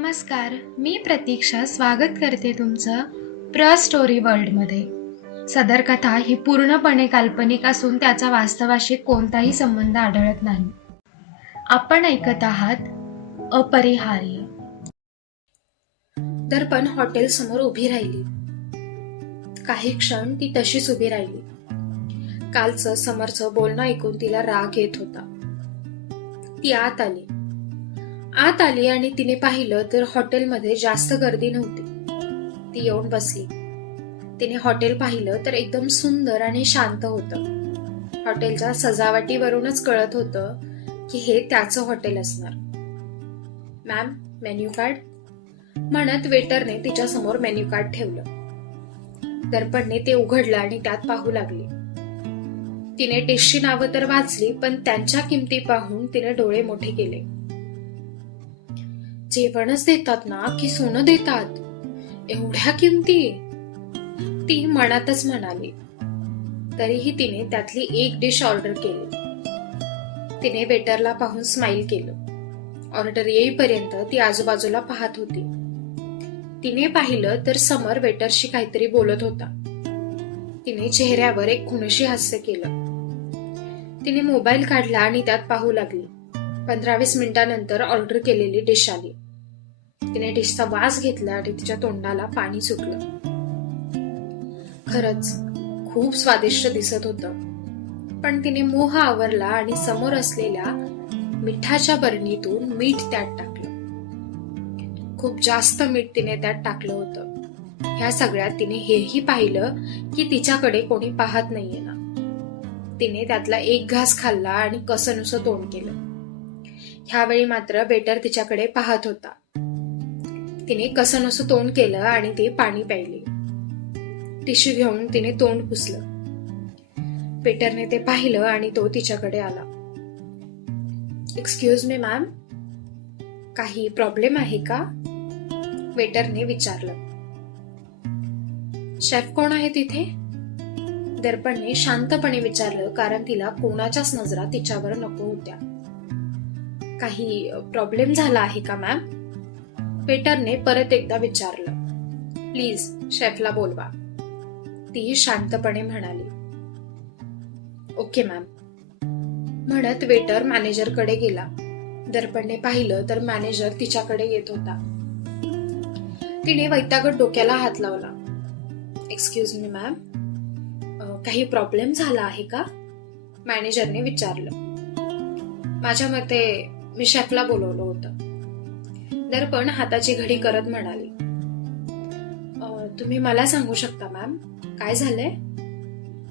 नमस्कार, मी प्रतीक्षा स्वागत करते तुमचं स्टोरी वर्ल्डमध्ये. सदर कथा ही पूर्णपणे काल्पनिक असून त्याचा वास्तवाशी कोणताही संबंध आढळत नाही. आपण ऐकत आहात अपरिहार्य. दर्पण हॉटेल समोर उभी राहिली. काही क्षण ती तशीच उभी राहिली. कालचं समरचं बोलणं ऐकून तिला राग येत होता. ती आत आली आणि तिने पाहिलं तर हॉटेलमध्ये जास्त गर्दी नव्हती. ती येऊन बसली. तिने हॉटेल पाहिलं तर एकदम सुंदर आणि शांत होतं. हॉटेलच्या सजावटीवरूनच कळत होतं की हे त्याचं हॉटेल असणार. मॅम, मेन्यू कार्ड म्हणत वेटरने तिच्या समोर मेन्यू कार्ड ठेवलं. दर्पणने ते उघडलं आणि त्यात पाहू लागली. तिने डिशची नावं तर वाचली, पण त्यांच्या किमती पाहून तिने डोळे मोठे केले. जेवणच देतात ना की सोनं देतात, एवढ्या किमती, ती मनातच म्हणाली. तरीही तिने त्यातली एक डिश ऑर्डर केली. तिने वेटरला पाहून स्माइल केलं. ऑर्डर येईपर्यंत ती आजूबाजूला पाहत होती. तिने पाहिलं तर समर वेटरशी काहीतरी बोलत होता. तिने चेहऱ्यावर एक खुनशी हास्य केलं. तिने मोबाईल काढला आणि त्यात पाहू लागली. 15-20 मिनिटांनंतर ऑर्डर केलेली डिश आली. तिने डिशचा वास घेतला आणि तिच्या तोंडाला पाणी सुटलं. खरंच खूप स्वादिष्ट दिसत होतं. पण तिने मोह आवरला आणि समोर असलेल्या मिठाच्या बरणीतून मीठ त्यात टाकलं. खूप जास्त मीठ तिने त्यात टाकलं होतं. ह्या सगळ्यात तिने हेही पाहिलं की तिच्याकडे कोणी पाहत नाहीये ना. तिने त्यातला एक घास खाल्ला आणि कसंनुसं तोंड केलं. ह्यावेळी मात्र वेटर तिच्याकडे पाहत होता. तिने कसंनुसं तोंड केलं आणि ते पाणी प्यायले. टिश्यू घेऊन तिने तोंड पुसलं. वेटरने ते पाहिलं आणि तो तिच्याकडे आला. एक्सक्यूज मी मॅम, काही प्रॉब्लेम आहे का? वेटरने विचारलं. शेफ कोण आहे तिथे? दर्पणने शांतपणे विचारलं, कारण तिला कोणाच्याच नजरा तिच्यावर नको होत्या. काही प्रॉब्लेम झाला आहे का मॅम? वेटरने परत एकदा विचारलं. प्लीज शेफला बोलवा, ती शांतपणे म्हणाली. ओके मॅम म्हणत वेटर मॅनेजरकडे गेला. दर्पणने पाहिलं तर मॅनेजर तिच्याकडे येत होता. तिने वैतागत डोक्याला हात लावला. एक्सक्यूज मी मॅम, काही प्रॉब्लेम झाला आहे का? मॅनेजरने विचारलं. माझ्या मते मी शेफला बोलवलं होतं. दर्पण हाताची घडी करत म्हणाली. तुम्ही मला सांगू शकता मॅम, काय झालंय?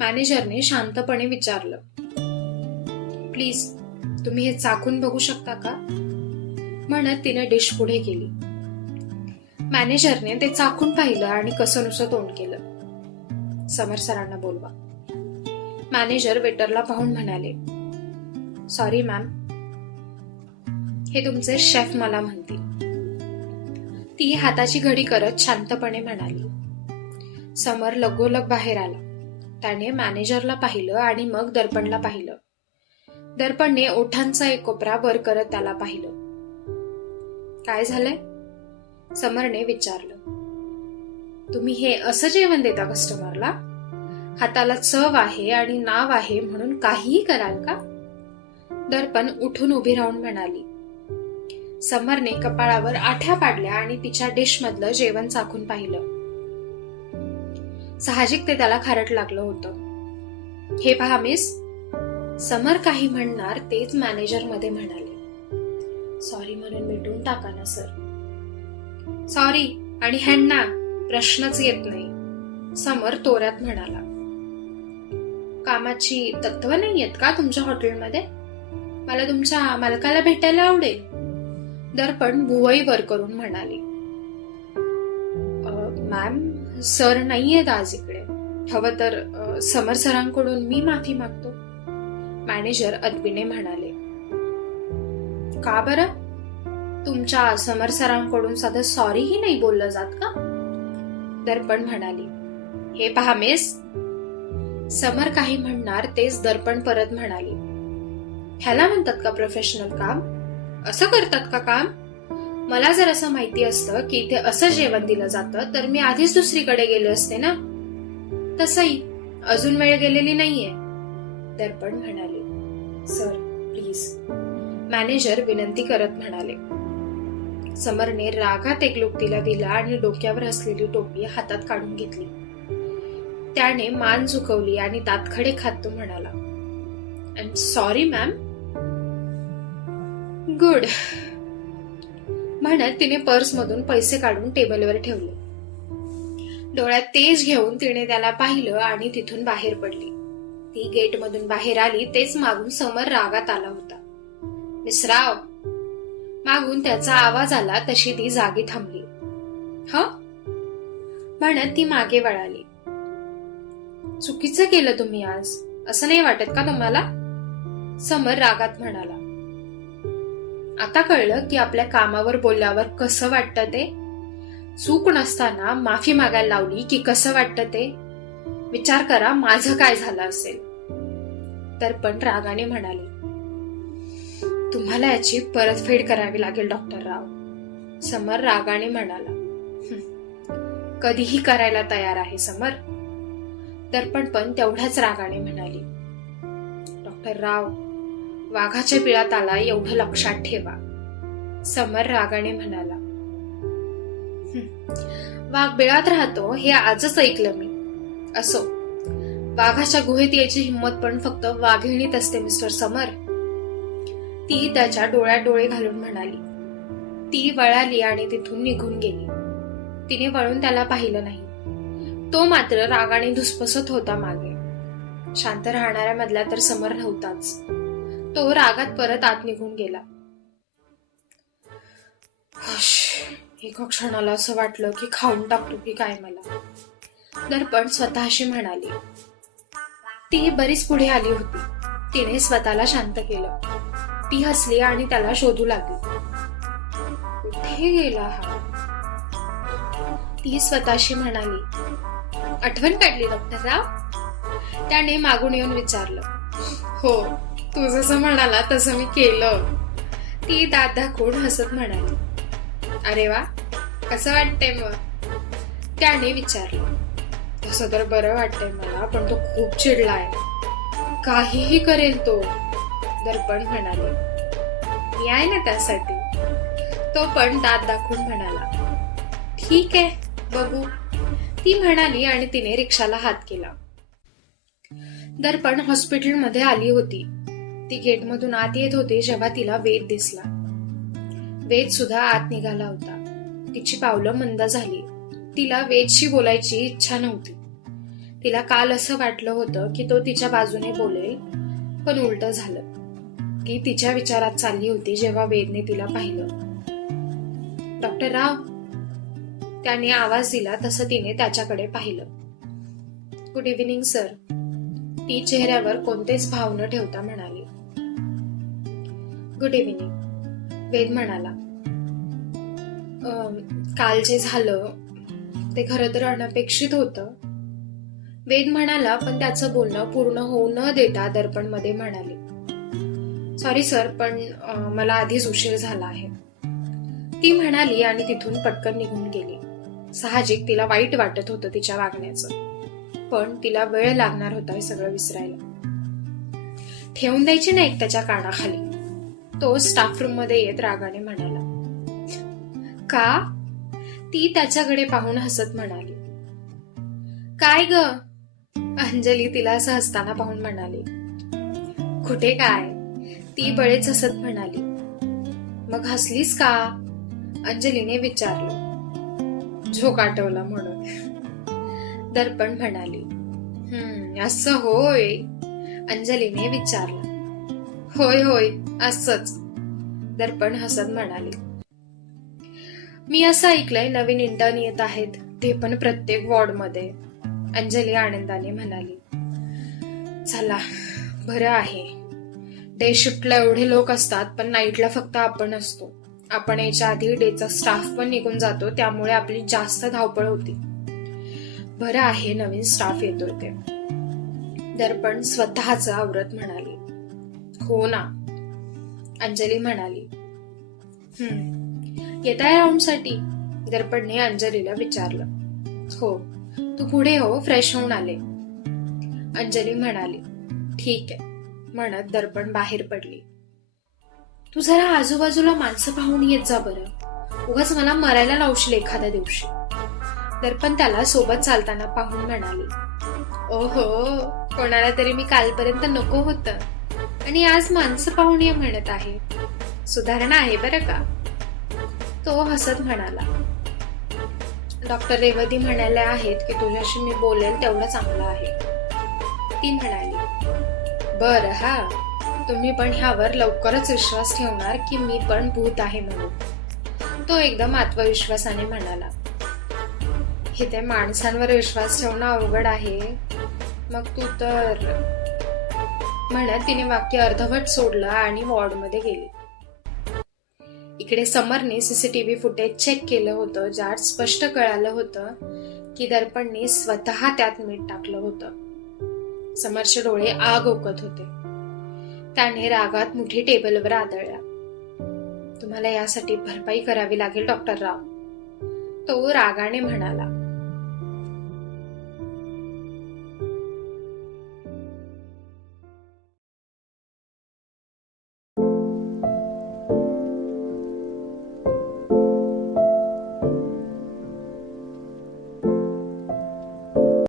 मॅनेजरने शांतपणे विचारलं. प्लीज तुम्ही हे चाखून बघू शकता का? म्हणत तिने डिश पुढे केली. मॅनेजरने ते चाखून पाहिलं आणि कसंनुसं तोंड केलं. समर सरांना बोलवा. मॅनेजर वेटरला पाहून म्हणाले. सॉरी मॅम, हे तुमचे शेफ मला म्हणतील. ती हाताची घडी करत शांतपणे म्हणाली. समर लगोलग बाहेर आला. त्याने मॅनेजरला पाहिलं आणि मग दर्पणला पाहिलं. दर्पणने ओठांचा एक कोपरा वर करत त्याला पाहिलं. काय झालंय? समरने विचारलं. तुम्ही हे असं जेवण देता कस्टमरला? हाताला चव आहे आणि नाव आहे म्हणून काहीही कराल का? दर्पण उठून उभी राहून म्हणाली. समरने कपाळावर आठ्या पाडल्या आणि तिच्या डिश मधलं जेवण चाखून पाहिलं. साहजिक ते त्याला खारट लागलं होतं. हे पहा मिस, समर काही म्हणणार तेच मॅनेजर मध्ये म्हणाले. सॉरी म्हणून मिटून टाका ना सर. सॉरी आणि ह्यांना प्रश्नच येत नाही, समर तोऱ्यात म्हणाला. कामाची तत्व नाही आहेत का तुमच्या हॉटेलमध्ये? मला तुमच्या मालकाला भेटायला आवडेल. दर्पण भुवई वर करून म्हणाली. मॅम, सर नाहीयेत आज इकडे. हवं तर समर सरांकडून मी माफी मागतो. मॅनेजर अदबीने म्हणाले. का बरं? तुमच्या समर सरांकडून साधं सॉरीही नाही बोललं जात का? दर्पण म्हणाली. हे पहा मिस, समर काही म्हणणार तेच दर्पण परत म्हणाली. ह्याला म्हणतात का प्रोफेशनल काम? असं करतात का काम? मला जर असं माहिती असतं की इथे असं जेवण दिलं जातं तर मी आधीच दुसरीकडे गेले असते ना. तसंही अजून वेळ गेलेली नाहीये. दर्पण म्हणाले. Sir please. मॅनेजर विनंती करत म्हणाले. समरने रागात एक लुक तिला दिला आणि डोक्यावर असलेली टोपी हातात काढून घेतली. त्याने मान झुकवली आणि दातखडे खात तो म्हणाला, I am sorry ma'am. Good म्हणत तिने पर्समधून पैसे काढून टेबलवर ठेवले. डोळ्यात तेज घेऊन तिने त्याला पाहिलं आणि तिथून बाहेर पडली. ती गेटमधून बाहेर आली तेच मागून समर रागात आला होता. मिस राव. मागून त्याचा आवाज आला तशी ती जागी थांबली. ह म्हणत ती मागे वळाली. चुकीचं केलं तुम्ही आज, असं नाही वाटत का तुम्हाला? समर रागात म्हणाला. आता कळलं की आपल्या कामावर बोलल्यावर कसं वाटतं ते. चूक नसताना माफी मागायला लावली की कसं वाटतं ते. विचार करा माझं काय झालं असेल. दर्पण रागाने म्हणाले. तुम्हाला याची परतफेड करावी लागेल डॉक्टर राव. समर रागाने म्हणाला. कधीही करायला तयार आहे समर. दर्पण पण तेवढ्याच रागाने म्हणाली. डॉक्टर राव, वाघाच्या बिळात आला एवढं लक्षात ठेवा. समर रागाने म्हणाला. वाघ बिळात राहतो हे आजच ऐकलं मी. असो, वाघाच्या गुहेत यायची हिंमत पण फक्त वाघिणीत असते मिस्टर समर. ती त्याच्या डोळ्यात डोळे घालून म्हणाली. ती वळाली आणि तिथून निघून गेली. तिने वळून त्याला पाहिलं नाही. तो मात्र रागाने धुसफसत होता मागे. शांत राहणाऱ्या मधला तर समर नव्हताच. तो रागात परत आत निघून गेला. एका क्षणाला असं वाटलं की खाऊन टाकतो की काय मला. दर्पण स्वतःशी म्हणाली. ती बरीच पुढे आली होती. तिने स्वतःला शांत केलं. ती हसली आणि त्याला शोधू लागली. कुठे गेला हा? ती स्वतःशी म्हणाली. आठवण काढली डॉक्टर राव? त्याने मागून येऊन विचारलं. हो, तू जसं म्हणाला तसं मी केलं. ती दात दाखवून हसत म्हणाली. अरे वा, कसं वाटतंय मग? त्याने विचारलं. तसं तर बरं वाटतंय मला, पण तो खूप चिडलाय. काहीही करेल तो. दर्पण म्हणाले. मी आहे ना त्यासाठी. तो पण दात दाखवून म्हणाला. ठीक आहे, बघू. ती म्हणाली आणि तिने रिक्षाला हात केला. दर्पण हॉस्पिटलमध्ये आली होती. ती गेटमधून आत येत होती जेव्हा तिला वेद दिसला. वेद सुद्धा आत निघाला होता. तिची पावलं मंद झाली. तिला वेदशी बोलायची इच्छा नव्हती. तिला काल असं वाटलं होतं की तो तिच्या बाजूने बोलेल, पण उलट झालं. ती तिच्या विचारात चालली होती जेव्हा वेदने तिला पाहिलं. डॉक्टर राव. त्याने आवाज दिला तसं तिने त्याच्याकडे पाहिलं. Good evening sir. ती चेहऱ्यावर कोणतेच भाव न ठेवता म्हणाली. Good evening. वेद म्हणाला. काल जे झालं ते खरं तर अनपेक्षित होतं. वेद म्हणाला, पण त्याचं बोलणं पूर्ण होऊ न देता दर्पण मध्ये म्हणाले. सॉरी सर, पण मला आधीच उशीर झाला आहे. ती म्हणाली आणि तिथून पटकन निघून गेली. साहजिक तिला वाईट वाटत होतं तिच्या वागण्याचं, पण तिला वेळ लागणार होता हे सगळं विसरायला. ठेवून द्यायची नाही त्याच्या कानाखाली. तो स्टाफ रूम मध्ये येत रागाने म्हणाला. का? ती त्याच्याकडे पाहून हसत म्हणाली. काय ग? अंजली तिला असं हसताना पाहून म्हणाली. कुठे काय? ती बळेच हसत म्हणाली. मग हसलीस का? अंजलीने विचारलं. झोक आठवला म्हणून. दर्पण म्हणाली. असं होय? अंजलीने विचारलं. होय होय, असंच. दर्पण हसत म्हणाली. मी असं ऐकलंय नवीन इंटर्न येत आहेत, ते पण प्रत्येक वॉर्डमध्ये. अंजली आनंदाने म्हणाली. चला, बरं आहे. डे शिफ्टला एवढे लोक असतात, पण नाईटला फक्त आपण असतो. आपण याच्या आधी डेचा स्टाफ पण निघून जातो, त्यामुळे आपली जास्त धावपळ होती. बरं आहे नवीन स्टाफ येतोय ते. दर्पण स्वतःच आवरत म्हणाली. हो ना, अंजली म्हणाली. येताय राऊंडसाठी? दर्पणने अंजलीला विचारलं. हो. तू पुढे हो, फ्रेश होऊन आले. अंजली म्हणाली. ठीक आहे म्हणत दर्पण बाहेर पडली. तू जरा आजूबाजूला माणसं पाहून येत जा बरं. उगाच मला मरायला लावशील एखाद्या दिवशी. दर्पण त्याला सोबत चालताना पाहून म्हणाली. ओहो, कोणाला तरी मी कालपर्यंत नको होतं आणि आज माणसं पाहून ये म्हणत आहे. सुधारणा आहे बरं का. तो हसत म्हणाला. डॉक्टर रेवती म्हणाल्या आहेत की तुझ्याशी मी बोलेल तेवढं चांगलं आहे. ती म्हणाली. बरं हा, तुम्ही पण ह्यावर लवकरच विश्वास ठेवणार की मी पण भूत आहे म्हणून. तो एकदम आत्मविश्वासाने म्हणाला. इथे माणसांवर विश्वास ठेवणं अवघड आहे. मग तू तर म्हणत तिने वाक्य अर्धवट सोडलं आणि वॉर्डमध्ये गेली. इकडे समरने सीसीटीव्ही फुटेज चेक केलं होतं, ज्यात स्पष्ट कळालं होतं की दर्पणने स्वतः त्यात मीठ टाकलं होतं. समरचे डोळे आग ओकत होते. त्याने रागात मुठी टेबलवर आदळल्या. तुम्हाला यासाठी भरपाई करावी लागेल डॉक्टर राव. तो रागाने म्हणाला.